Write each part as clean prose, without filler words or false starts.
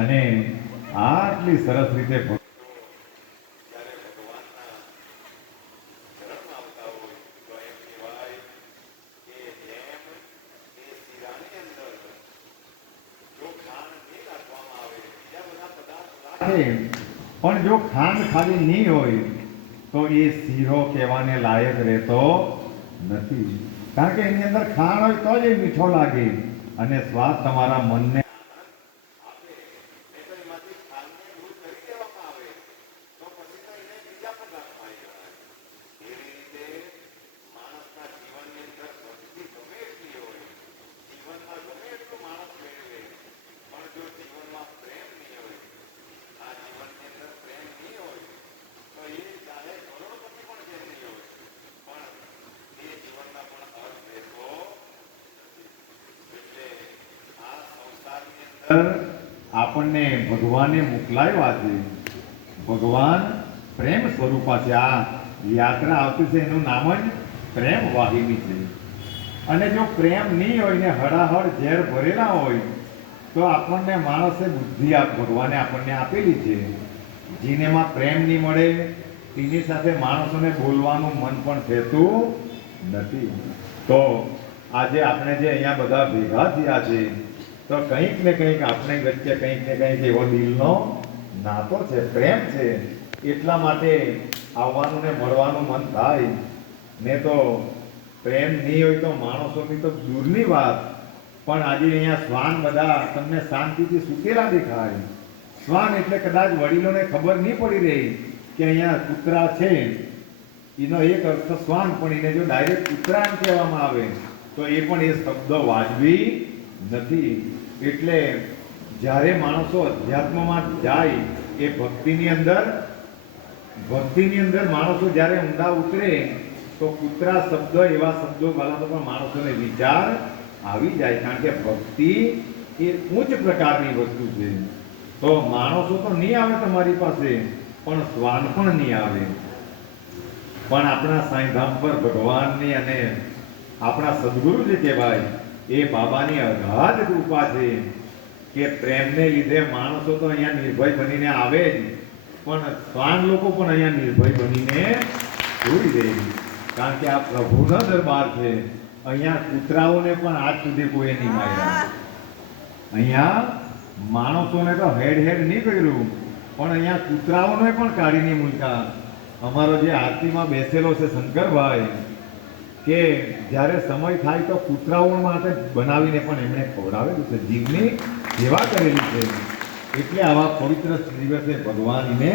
અને આટલી સરસ રીતે પણ જો ખાંડ ખાલી નહીં હોય તો એ શીરો કહેવાને લાયક રહેતો નથી, કારણ કે એની અંદર ખાંડ હોય તો જ એ મીઠો લાગે અને સ્વાદ તમારા મનને આપણને ભગવાને મોકલાવ્યા છે. ભગવાન પ્રેમ સ્વરૂપા છે. આ યાત્રા આવતી છે એનું નામ જ પ્રેમ વાહિની છે. અને જો પ્રેમ નહીં હોય ને હળાહળ ઝેર ભરેલા હોય તો આપણને માણસે બુદ્ધિ ભગવાને આપણને આપેલી છે. જેનેમાં પ્રેમ નહીં મળે તેની સાથે માણસોને બોલવાનું મન પણ થતું નથી. તો આજે આપણે જે અહીંયા બધા ભેગા થયા છે તો કંઈક ને કંઈક આપણે વચ્ચે કંઈક ને કંઈક એવો દિલનો નાતો છે, પ્રેમ છે. એટલા માટે આવવાનું ને મળવાનું મન થાય. ને તો પ્રેમ નહીં હોય તો માણસોની તો દૂરની વાત, પણ આજે અહીંયા શ્વાન બધા તમને શાંતિથી સૂતેલા દેખાય. શ્વાન એટલે કદાચ વડીલોને ખબર નહીં પડી રહી કે અહીંયા કૂતરા છે, એનો એક અર્થ શ્વાન, પણ એને જો ડાયરેક્ટ કૂતરા એમ કહેવામાં આવે તો એ પણ એ શબ્દ વાજબી નથી. એટલે જ્યારે માણસો અધ્યાત્મમાં જાય એ ભક્તિની અંદર માણસો જ્યારે ઊંડા ઉતરે તો કૂતરા શબ્દ એવા શબ્દો બોલા તો પણ માણસોને વિચાર આવી જાય, કારણ કે ભક્તિ એ ઉચ્ચ પ્રકારની વસ્તુ છે. તો માણસો તો નહીં આવે તમારી પાસે, પણ શ્વાન પણ નહીં આવે. પણ આપણા સાંઈધામ પર ભગવાનની અને આપણા સદગુરુ જે કહેવાય એ બાબાની અગાધ કૃપા છે કે પ્રેમને લીધે માણસો તો અહીંયા નિર્ભય બનીને આવે જ, પણ શ્વાન લોકો પણ અહીંયા નિર્ભય બનીને જોઈ દે, કારણ કે આ પ્રભુનો દરબાર છે. અહીંયા કૂતરાઓને પણ આજ સુધી કોઈ નહીં માર્યા. અહીંયા માણસોને તો હેડ નહીં કર્યું, પણ અહીંયા કૂતરાઓને પણ કાઢી નહીં મૂક્યા. અમારો જે આરતીમાં બેસેલો છે શંકરભાઈ, કે જ્યારે સમય થાય તો કૂતરાઓ માટે બનાવીને પણ એમણે ખવડાવેલું છે, જીવની સેવા કરેલી છે. એટલે આવા પવિત્ર દિવસે ભગવાન એને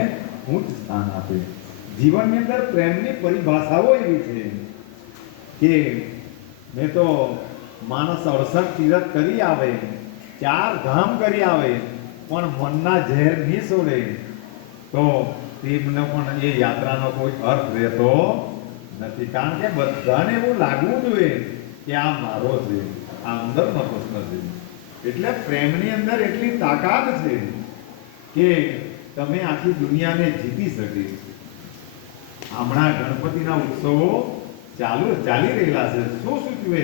ઊંચ સ્થાન આપે. જીવનની અંદર પ્રેમની પરિભાષાઓ એવી છે કે મેં તો માણસ 68 તીરથ કરી આવે, 4 ધામ કરી આવે, પણ મનના ઝેર નહીં છોડે તો તેમને પણ એ યાત્રાનો કોઈ અર્થ રહેતો નથી. કારણ કે બધાને એવું લાગવું જોઈએ કે આ મારો છે, આ અંદરનો પ્રશ્ન છે. એટલે પ્રેમની અંદર એટલી તાકાત છે કે તમે આખી દુનિયાને જીતી શકે. હમણાં ગણપતિના ઉત્સવો ચાલી રહેલા છે. શું સૂચવે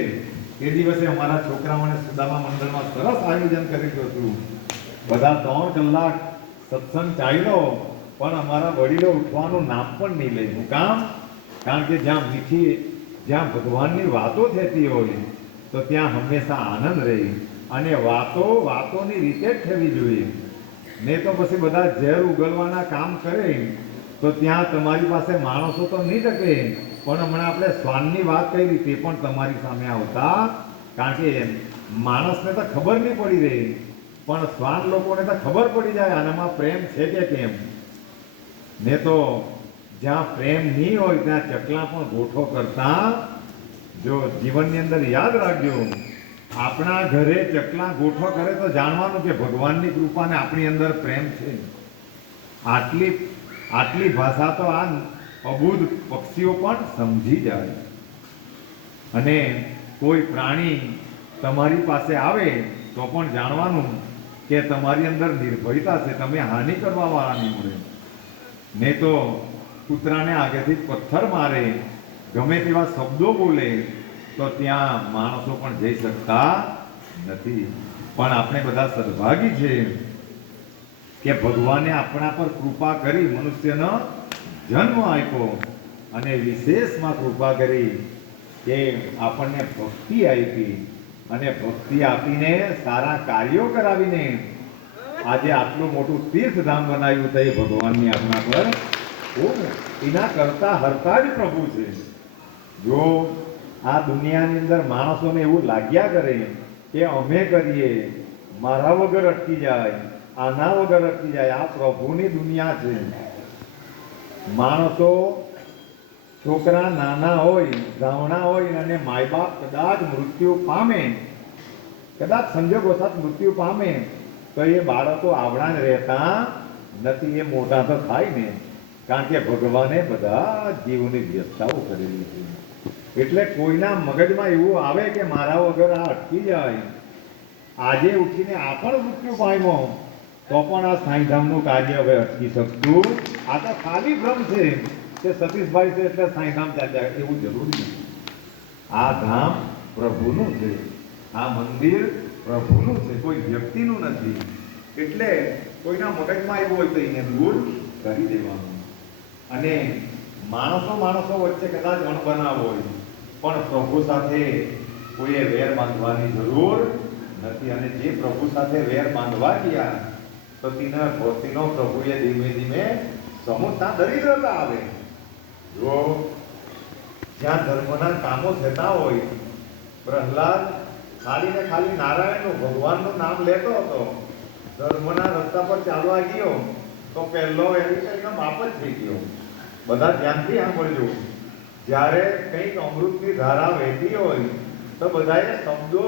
તે દિવસે અમારા છોકરાઓને સુદામા મંડળમાં સરસ આયોજન કરેલું હતું. બધા 3 કલાક સત્સંગ ચાલ્યો, પણ અમારા વડીલો ઉઠવાનું નામ પણ નહીં લે. હું કામ? કારણ કે જ્યાં ભગવાનની વાતો થતી હોય તો ત્યાં હંમેશા આનંદ રહે, અને વાતોની રીતે જ થવી જોઈએ. નહીં તો પછી બધા ઝેર ઉગલવાના કામ કરે તો ત્યાં તમારી પાસે માણસો તો નહીં ટકે. પણ હમણાં આપણે શ્વાનની વાત કરી તે પણ તમારી સામે આવતા, કારણ કે માણસને તો ખબર નહીં પડી રહી, પણ શ્વાન લોકોને તો ખબર પડી જાય આનામાં પ્રેમ છે કે કેમ. ને તો જ્યાં પ્રેમ નહીં હોય ત્યાં ચકલા પણ ગોઠો કરતા. જો જીવનની અંદર યાદ રાખજો, આપણા ઘરે ચકલા ગોઠો કરે તો જાણવાનું કે ભગવાનની કૃપાને આપણી અંદર પ્રેમ છે. આટલી ભાષા તો આ અબુધ પક્ષીઓ પણ સમજી જાય. અને કોઈ પ્રાણી તમારી પાસે આવે તો પણ જાણવાનું કે તમારી અંદર નિર્ભયતા છે, તમે હાનિ કરવા વાળા નહીં મળે. નહીં તો કૂતરાને આગળથી પથ્થર મારે, ગમે તેવા શબ્દો બોલે તો ત્યાં માણસો પણ જઈ શકતા નથી. પણ આપણે બધા સદભાગી છે કે ભગવાને આપણા પર કૃપા કરી મનુષ્યનો જન્મ આપ્યો અને વિશેષમાં કૃપા કરી કે આપણને ભક્તિ આપી અને ભક્તિ આપીને સારા કાર્યો કરાવીને આજે આટલું મોટું તીર્થધામ બનાવ્યું તો એ ભગવાનની આપણા પર ખૂબ એના કરતા હરતા જ પ્રભુ છે. જો આ દુનિયાની અંદર માણસોને એવું લાગ્યા કરે કે અમે કરીએ, મારા વગર અટકી જાય, આના વગર અટકી જાય, આ પ્રભુની દુનિયા છે. માણસો છોકરા નાના હોય, ગામડા હોય અને માય બાપ કદાચ મૃત્યુ પામે, કદાચ સંજોગવશાત મૃત્યુ પામે તો એ બાળકો આવડા જ રહેતા નથી, એ મોટા તો થાય ને, કારણ કે ભગવાને બધા જીવની વ્યવસ્થાઓ કરેલી છે. એટલે કોઈના મગજમાં એવું આવે કે મારા વગર આ અટકી જાય, આજે ઉઠીને આ પણ મૃત્યુ પામ્યો તો પણ આ સાંઈધામનું કાર્ય હવે અટકી શકતું. આ તો ખાલી ભ્રમ છે કે સતીશભાઈ છે એટલે સાંઈધામ ચાલ્યા, એવું જરૂરી નથી. આ ધામ પ્રભુનું છે, આ મંદિર પ્રભુનું છે, કોઈ વ્યક્તિનું નથી. એટલે કોઈના મગજમાં એવું હોય તો એને દૂર કરી દેવાનું. અને માણસો વચ્ચે કદાચ અણબનાવ હોય પણ પ્રભુ સાથે કોઈએ વેર બાંધવાની જરૂર નથી. અને જે પ્રભુ સાથે વેર બાંધવા ગયા તો તેનો પ્રભુએ ધીમે ધીમે સમૂહતા દરિદ્રતા આવે. જો જ્યાં ધર્મના કામો થતા હોય, પ્રહલાદ ખાલી ને ખાલી નારાયણનું ભગવાનનું નામ લેતો હતો, ધર્મના રસ્તા પર ચાલવા ગયો તો પહેલો એનો બાપ જ થઈ ગયો. બધા ધ્યાનથી સાંભળજો, જ્યારે કંઈક અમૃતની ધારા વહેતી હોય તો બધાએ શબ્દો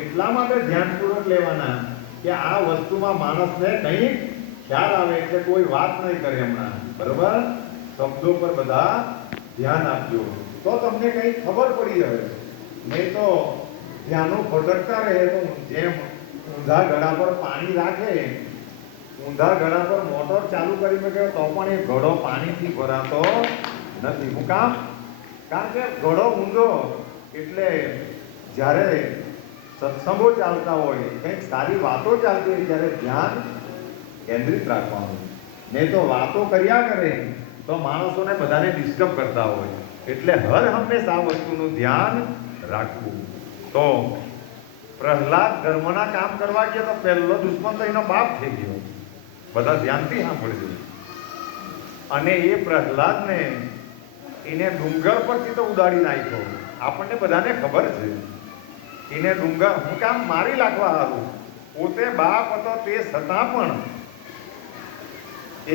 એટલા માટે ધ્યાનપૂર્વક લેવાના કે આ વસ્તુમાં માણસને કંઈક ખ્યાલ આવે, એટલે કોઈ વાત નહીં કરે હમણાં, બરોબર? શબ્દો પર બધા ધ્યાન આપજો તો તમને કંઈક ખબર પડી જાય. નહીં તો ધ્યાનો ભટકતા રહે તો જેમ ઊંધા ગળા પર પાણી રાખે, ઊંધા ગળા પર મોટર ચાલુ કરી મૂકે તો પણ એ ઘડો પાણીથી ભરાતો નથી. શું કામ? કારણ કે ઘડો ઊંધો. એટલે જ્યારે સત્સંગો ચાલતા હોય, કંઈક સારી વાતો ચાલતી હોય ત્યારે ધ્યાન કેન્દ્રિત રાખવાનું. નહીં તો વાતો કર્યા કરે તો માણસોને બધાને ડિસ્ટર્બ કરતા હોય. એટલે હર હંમેશા આ વસ્તુનું ધ્યાન રાખવું. તો પ્રહલાદ ધર્મના કામ કરવા ગયા તો પહેલો દુશ્મન તો એનો બાપ થઈ ગયો. બધા ધ્યાનથી સાંભળજો. અને એ પ્રહલાદને એને ડુંગર પરથી તો ઉડાડી નાખ્યો. આપણને બધાને ખબર છે એને ડુંગર હું કામ મારી નાખવા હારું. પોતે બાપ હતો તે છતાં પણ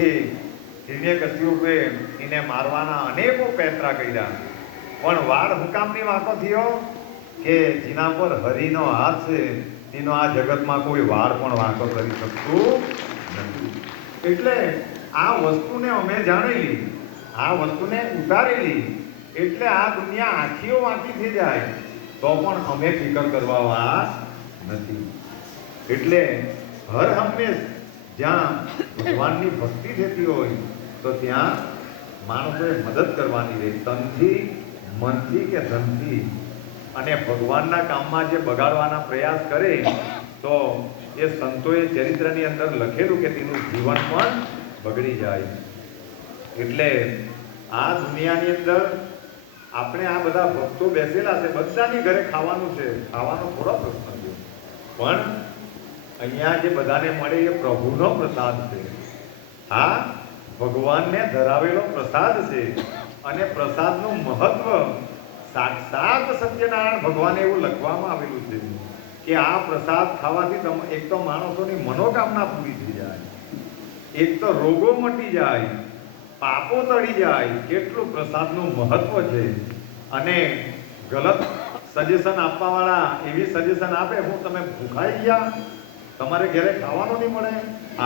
એ હિરણ્યકશ્યપે એને મારવાના અનેકો પ્રયત્ન કર્યા, પણ વાળ હુકામની વાંકો થયો કે જેના પર હરિનો હાથ છે એનો આ જગતમાં કોઈ વાળ પણ વાંકો કરી શકતું નથી. એટલે આ વસ્તુને અમે જાણેલી, આ વસ્તુને ઉતારેલી, એટલે આ દુનિયા આખીઓ વાંકી થઈ જાય તો પણ અમે ફિકર કરવા નથી. એટલે હર હંમેશ જ્યાં ભગવાનની ભક્તિ થતી હોય તો ત્યાં માણસોએ મદદ કરવાની રહે, તનથી, મનથી કે ધનથી. અને ભગવાનના કામમાં જે બગાડવાના પ્રયાસ કરે તો એ સંતોએ ચરિત્રની અંદર લખેલું કે તેનું જીવન પણ બગડી જાય. એટલે આ દુનિયાની અંદર આપણે આ બધા ભક્તો બેસેલા છે, બધાની ઘરે ખાવાનું છે, ખાવાનો થોડો પ્રશ્ન છે, પણ અહીંયા જે બધાને મળે એ પ્રભુનો પ્રસાદ છે. હા, ભગવાનને ધરાવેલો પ્રસાદ છે. અને પ્રસાદનું મહત્વ સાક્ષાત સત્યનારાયણ ભગવાને એવું લખવામાં આવેલું છે કે આ પ્રસાદ ખાવાથી એક તો માણસોની મનોકામના પૂરી થઈ જાય, એક તો રોગો મટી જાય, પાપો તળી જાય. કેટલું પ્રસાદનું મહત્વ છે. અને ગલત સજેશન આપવાવાળા એવી સજેશન આપે, હું તમે ભૂખાઈ ગયા, તમારે ઘરે ખાવાનું નહીં મળે,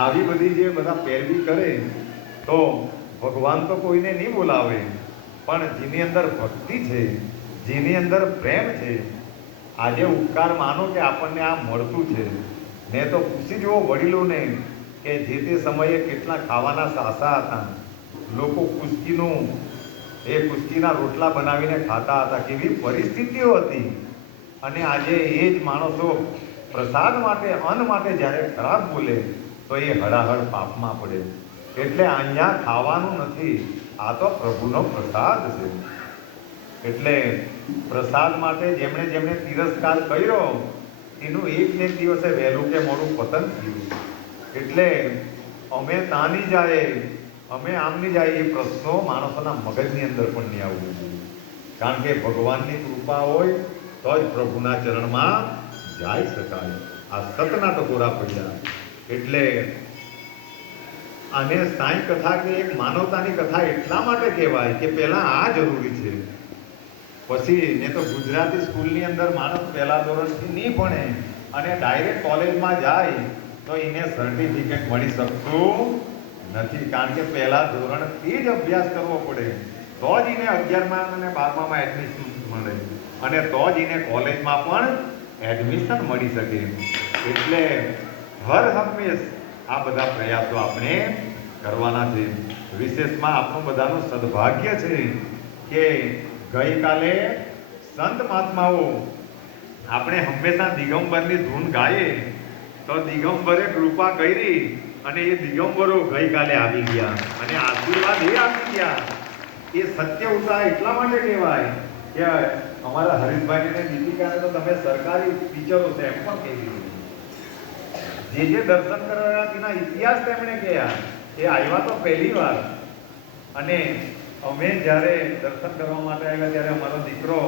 આવી બધી જે બધા પેરવી કરે તો ભગવાન તો કોઈને નહીં બોલાવે. પણ જેની અંદર ભક્તિ છે, જેની અંદર પ્રેમ છે, આજે ઉપકાર માનો કે આપણને આ મળતું છે. મેં તો પૂછી જુઓ વડીલોને કે જે તે સમયે કેટલા ખાવાના સાસા હતા. લોકો કુસ્કીના રોટલા બનાવીને ખાતા હતા, કેવી પરિસ્થિતિઓ હતી. અને આજે એ જ માણસો પ્રસાદ માટે, અન્ન માટે જ્યારે ખરાબ બોલે તો એ હળાહળ પાપમાં પડે. એટલે અહીંયા ખાવાનું નથી, આ તો પ્રભુનો પ્રસાદ છે. એટલે પ્રસાદ માટે જેમણે જેમણે તિરસ્કાર કર્યો એનું એક ને એક દિવસે વહેલું કે મોડું પતન થયું. એટલે અમે તાની જાય, અમે આમની જાય, એ પ્રશ્નો માણસોના મગજની અંદર પણ નહીં આવવું જોઈએ. કારણ કે ભગવાનની કૃપા હોય તો જ પ્રભુના ચરણમાં જઈ શકાય. આ સતના ટકોરા પડ્યા. એટલે આને સાંઈ કથા કે એક માનવતાની કથા એટલા માટે કહેવાય કે પહેલા આ જરૂરી છે. પછી ને તો ગુજરાતી સ્કૂલની અંદર માણસ પહેલા ધોરણથી નહીં ભણે અને ડાયરેક્ટ કોલેજમાં જાય તો એને સર્ટિફિકેટ મળી શકતું નથી. કારણ કે પહેલા ધોરણથી જ અભ્યાસ કરવો પડે તો જ એને 11મા અને 12મામાં એડમિશન મળે અને તો જ એને કોલેજમાં પણ એડમિશન મળી શકે. એટલે હર હંમેશ આ બધા પ્રયાસો આપણે કરવાના છે. વિશેષમાં આપણું બધાનું સદભાગ્ય છે કે ગઈકાલે સંત મહાત્માઓ આપણે હંમેશા દિગંબરની ધૂન ગાઈએ તો દિગંબરે કૃપા કરી અને એ દિગંબરો ગઈકાલે આવી ગયા અને આશીર્વાદ એ આપી ગયા. એ સત્ય ઉત્સાહ એટલા માટે કહેવાય કે અમારા હરીશભાઈ ને દીપિકાને તો તમે સરકારી ટીચરો છે એમ પણ કહી દીધું. જે દર્શન કરવાના તેના ઇતિહાસ તેમણે કહ્યા. એ આવ્યા તો પહેલી વાર અને અમે જ્યારે દર્શન કરવા માટે આવ્યા ત્યારે અમારો દીકરો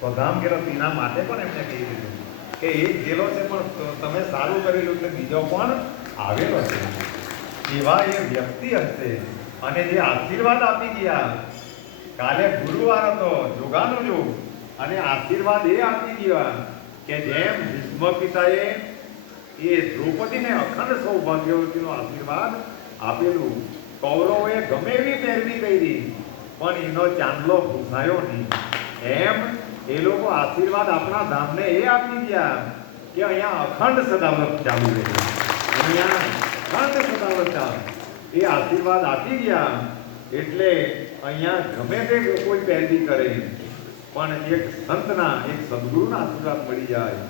સ્વધામ ગયેલો તેના માટે પણ એમને કહી દીધું કે એક ગયેલો છે પણ તમે સારું કરેલું એટલે બીજો પણ આવેલો છે. એવા એ વ્યક્તિ હશે અને જે આશીર્વાદ આપી ગયા. કાલે ગુરુવાર હતો, જોગાનો જોગ, અને આશીર્વાદ એ આપી ગયા કે જેમ ભીષ્મ પિતાએ એ દ્રૌપદીને અખંડ સૌભાગ્યવતીનો આશીર્વાદ આપેલું. કૌરવોએ ગમે એવી પહેરવી કરી પણ એનો ચાંદલો ભૂસાયો નહીં. એમ એ લોકો આશીર્વાદ આપણા ધામને એ આપી ગયા કે અહીંયા અખંડ સદાવ્રત ચાલુ રહે. અહીંયા અખંડ સદાવ્રત ચાલુ એ આશીર્વાદ આપી ગયા. એટલે અહીંયા ગમે તે કોઈ પહેરવી કરે પણ એક સંતના, એક સદગુરુના આશીર્વાદ મળી જાય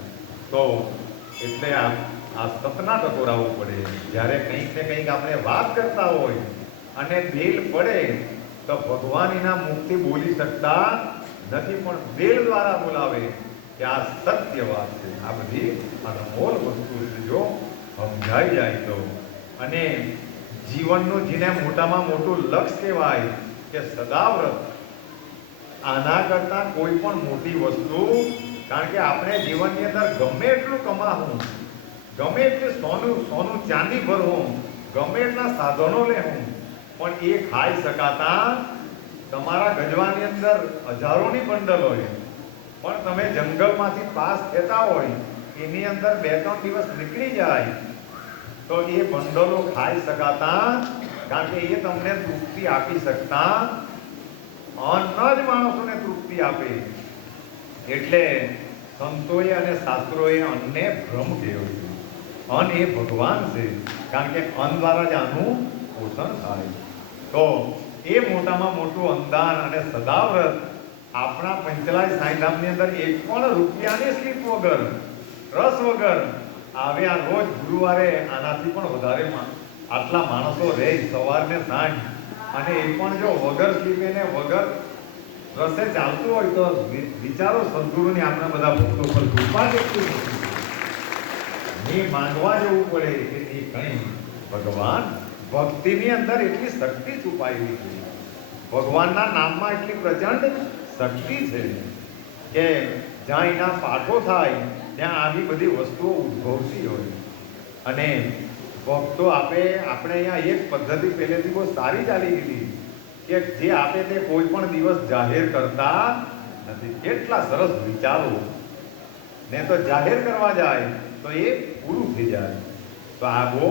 તો એટલે આ સતના ટકોરાવું પડે. જ્યારે કંઈક ને કંઈક આપણે વાત કરતા હોય અને બેલ પડે તો ભગવાન એના મુખથી બોલી શકતા નથી પણ બેલ દ્વારા બોલાવે કે આ સત્ય વાત છે. આ બધી અનમોલ વસ્તુ છે જો સમજાઈ જાય તો. અને જીવનનું જેને મોટામાં મોટું લક્ષ્ય કહેવાય કે સદાવ્રત, આના કરતાં કોઈ પણ મોટી વસ્તુ, કારણ કે આપણે જીવનની અંદર ગમે એટલું કમાવું, ગમે એટલું સોનું ચાંદી ભરવું, ગમે એટલા સાધનો લેવું પણ એ ખાઈ શકાતા. તમારા ગજવાની અંદર હજારોની બંડલ હોય પણ તમે જંગલમાંથી પાસ થતા હોય એની અંદર 2-3 દિવસ નીકળી જાય તો એ બંડલો ખાઈ શકાતા. કારણ કે એ તમને તૃપ્તિ આપી શકતા અન્ન જ માણસોને તૃપ્તિ આપે. એટલે સંતોએ અને શાસ્ત્રોએ અન્નને બ્રહ્મ કહ્યો છે. અન્ન એ ભગવાન છે કારણ કે અન્ન દ્વારા જ આનું પોષણ થાય. તો એ મોટામાં મોટું અંદાન અને સદાવ્રત આપણા પંચલાય સાંઈધામની અંદર 1 પણ રૂપિયાની સ્લીપ વગર, રસ વગર આવે. આ રોજ ગુરુવારે આનાથી પણ વધારે આટલા માણસો રહે સવારને સાંજ, અને એ પણ જો વગર સ્લીપે ને વગર રસે ચાલતું હોય તો વિચારો સદગુરુની આપણા બધા ભક્તો પર કૃપા કેટલી નહીં માંગવા જવું પડે કે એ કંઈ ભગવાન ભક્તિની અંદર એટલી શક્તિ છુપાયેલી છે. ભગવાનના નામમાં એટલી પ્રચંડ શક્તિ છે કે જ્યાં એના પાઠો થાય ત્યાં આવી બધી વસ્તુઓ ઉદ્ભવતી હોય. અને ભક્તો આપણે અહીંયા એક પદ્ધતિ પહેલેથી બહુ સારી ચાલી ગઈ કે જે આપે તે કોઈ પણ દિવસ જાહેર કરતા નથી. કેટલા સરસ વિચારો ને તો જાહેર કરવા જાય તો એ પૂરું થઈ જાય. તો આ બહુ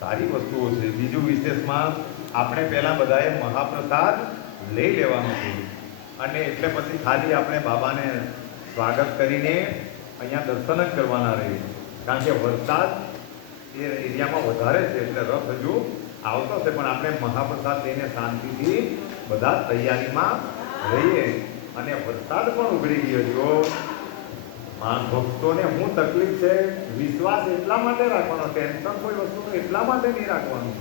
સારી વસ્તુઓ છે. બીજું વિશેષમાં આપણે પહેલાં બધાએ મહાપ્રસાદ લઈ લેવાનો છે અને એટલે પછી ખાલી આપણે બાબાને સ્વાગત કરીને અહીંયા દર્શન જ કરવાના રહીએ. કારણ કે વરસાદ એ એરિયામાં વધારે છે એટલે રથ હજુ આવતો છે પણ આપણે મહાપ્રસાદ લઈને શાંતિથી બધા તૈયારીમાં રહીએ. અને વરસાદ પણ ઉઘડી ગયો. જો ભક્તોને હું તકલીફ છે, વિશ્વાસ એટલા માટે રાખવાનો, ટેન્શન કોઈ વસ્તુનું એટલા માટે નહીં રાખવાનું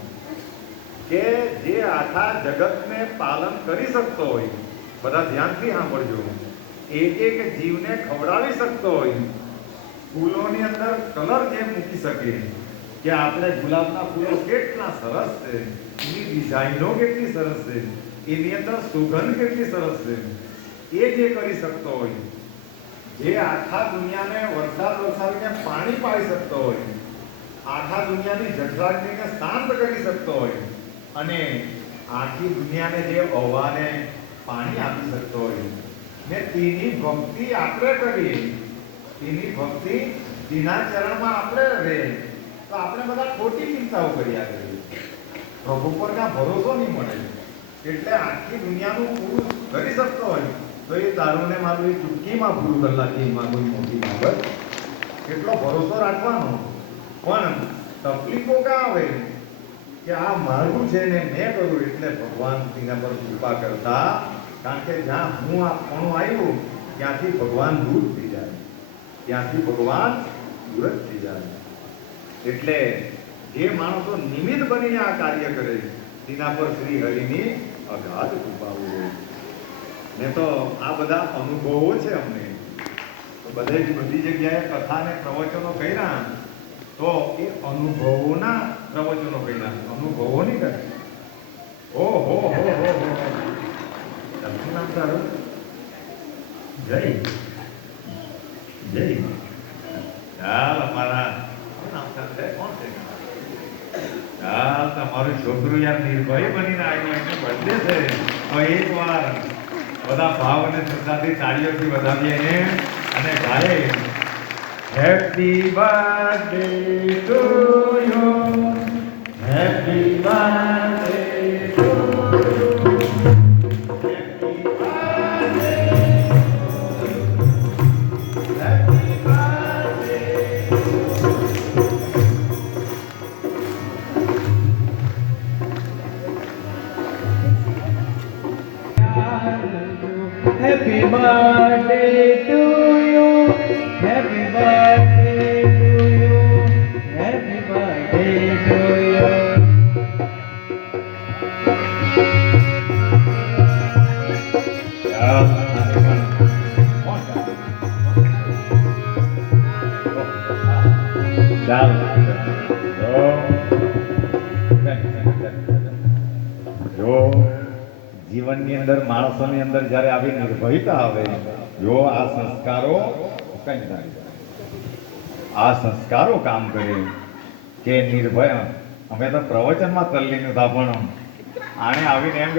કે જે આખા જગતને પાલન કરી શકતો હોય, બધા ધ્યાનથી સાંભળજો, એક એક જીવને ખવડાવી શકતો હોય, ફૂલોની અંદર કલર જે મૂકી શકે કે આપણે ગુલાબના ફૂલો કેટલા સરસ છે, એની ડિઝાઇનો કેટલી સરસ છે, એની અંદર સુગંધ કેટલી સરસ છે, એ જે કરી શકતો હોય, જે આખા દુનિયાને વરસાદ વરસાવીને પાણી પાઈ શકતો હોય, આખા દુનિયાની જઠરાગ્નિને શાંત કરી શકતો હોય અને આખી દુનિયાને જે હવાને પાણી આપી શકતો હોય ને તેની ભક્તિ આપણે કરીએ, તેની ભક્તિ તેના ચરણમાં આપણે રહે તો આપણે બધા ખોટી ચિંતાઓ કર્યા કરીએ, પ્રભુ પર કાં ભરોસો નહીં મળે. એટલે આખી દુનિયાનું પૂરું કરી શકતો હોય તો એ તારુને મારું એ ચૂટકીમાં પૂરું કરી નાખે, એમાં કોઈ મોટી બાબત. એટલો ભરોસો રાખવાનો. પણ તકલીફો ક્યાં આવે કે આ મારું છે ને મેં કર્યું એટલે ભગવાન તેના પર કૃપા કરતા, કારણ કે જ્યાં હું આપણું આવ્યું ત્યાંથી ભગવાન દૂર થઈ જાય, ત્યાંથી ભગવાન દૂર જ થઈ જાય. એટલે જે માણસો નિમિત્ત બનીને આ કાર્ય કરે તેના પર શ્રી હરિની અગાધ કૃપા હોય. ને તો આ બધા અનુભવો છે અમને, બધી જગ્યાએ કથા ને પ્રવચનો કર્યા તો એ અનુભવોના પ્રવચનો કર્યા, અનુભવો નહીં કરે. ઓહો હો હો હો. શું નામ તારું? જય જય. ચાલ અમારા શું નામ છે? કોણ છે? ચાલ તમારું છોકરું યાર નિર્ભય બનીને આવ્યું, એને બર્થડે છે. તો એક વાર બધા ભાવ અને શ્રદ્ધાથી તાળીઓથી વધાવીએ એને અને ગાય happy birthday to you, happy birthday to you, happy birthday, happy birthday. Happy birthday to you. Happy birthday to you. Happy birthday to you. જો જીવનની અંદર માણસોની અંદર જ્યારે આવી નિર્ભયતા આવે, જો આ સંસ્કારો કઈ થાય, આ સંસ્કારો કામ કરે કે નિર્ભય. અમે તો પ્રવચનમાં તલ્લીન હતા પણ આને આવીને એમ